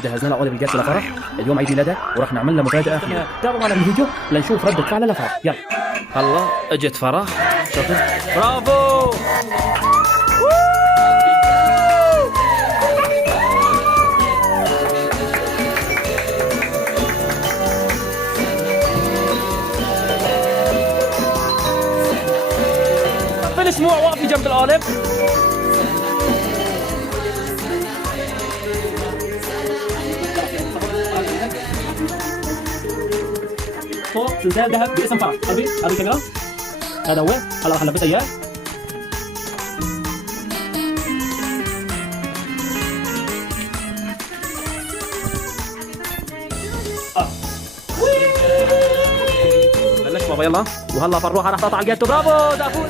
جهزنا لها قالب الجاكس لفرح. اليوم عيد ميلادها وراح نعمل لها مفاجأة. تابعوا معنا الفيديو لنشوف ردة فعلها لفرح. يلا. الله اجت فرح. شوفوا. برافو. بالاسبوع واقفة جنب القالب. فوق سلسال ذهب باسم فرح. قربي هذه الكاميرا. هذا هو. هلا راح نلبسها اياه. بلش بابا يلا. وهلا فروحه راح تقطع الجاتو. برافو دافور.